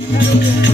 Thank you.